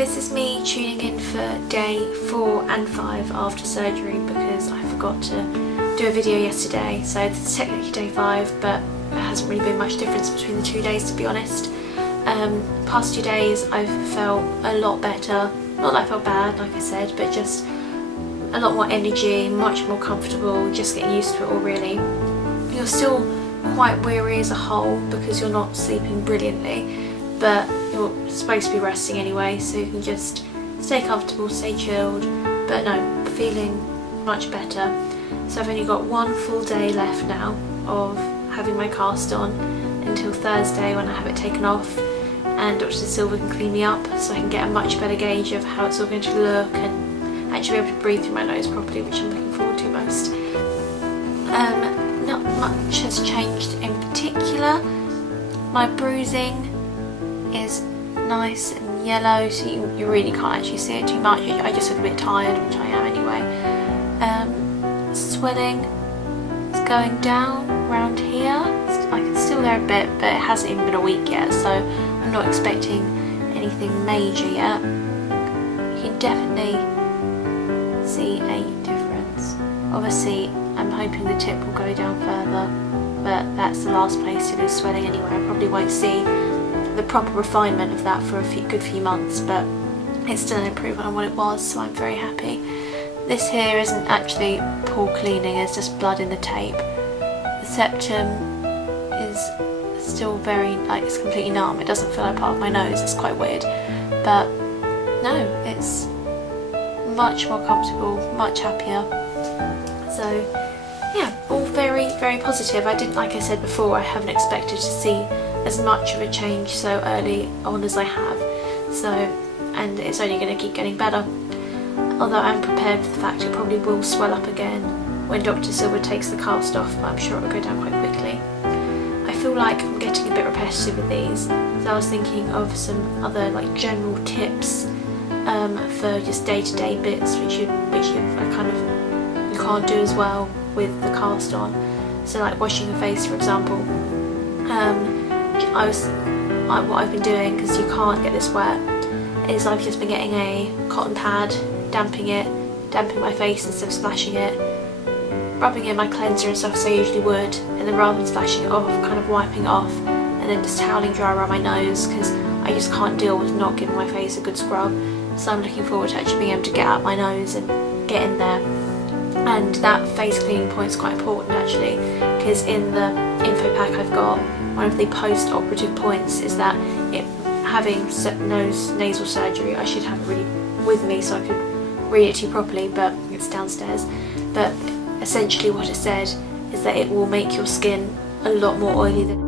this is me tuning in for day 4 and 5 after surgery because I forgot to do a video yesterday. So it's technically day 5, but there hasn't really been much difference between the 2 days, to be honest. Past 2 days I've felt a lot better. Not that I felt bad, like I said, but just a lot more energy, much more comfortable, just getting used to it all really. You're still quite weary as a whole because you're not sleeping brilliantly, but you're supposed to be resting anyway, so you can just stay comfortable, stay chilled, but no, feeling much better. So I've only got 1 full day left now of having my cast on until Thursday when I have it taken off, and Dr. De Silva can clean me up so I can get a much better gauge of how it's all going to look and actually be able to breathe through my nose properly, which I'm looking forward to most. Not much has changed in particular. My bruising is nice and yellow, so you really can't actually see it too much. I just look a bit tired, which I am anyway. Swelling is going down around here. It's still there a bit, but it hasn't even been a week yet, so I'm not expecting anything major yet. You can definitely see a difference. Obviously I'm hoping the tip will go down further, but that's the last place to lose swelling anyway. I probably won't see the proper refinement of that for a good few months, but it's still an improvement on what it was, so I'm very happy. This here isn't actually poor cleaning, it's just blood in the tape. The septum is still very, it's completely numb. It doesn't feel like part of my nose, it's quite weird, but no, it's much more comfortable, much happier. So yeah, all very, very positive. Like I said before, I haven't expected to see as much of a change so early on as I have. So, and it's only going to keep getting better. Although I'm prepared for the fact it probably will swell up again when Dr. Silva takes the cast off, but I'm sure it will go down quite quickly. I feel like I'm getting a bit repetitive with these, so I was thinking of some other general tips for just day-to-day bits which you can't do as well with the cast on. So like washing your face, for example. What I've been doing, because you can't get this wet, is I've just been getting a cotton pad, damping my face instead of splashing it, rubbing in my cleanser and stuff as I usually would, and then rather than splashing it off, kind of wiping it off, and then just toweling dry around my nose, because I just can't deal with not giving my face a good scrub. So I'm looking forward to actually being able to get out my nose and get in there. And that face cleaning point is quite important actually, because in the info pack I've got, one of the post-operative points is that having nasal surgery, I should have it really with me so I could read it to you properly, but it's downstairs. But essentially what it said is that it will make your skin a lot more oily than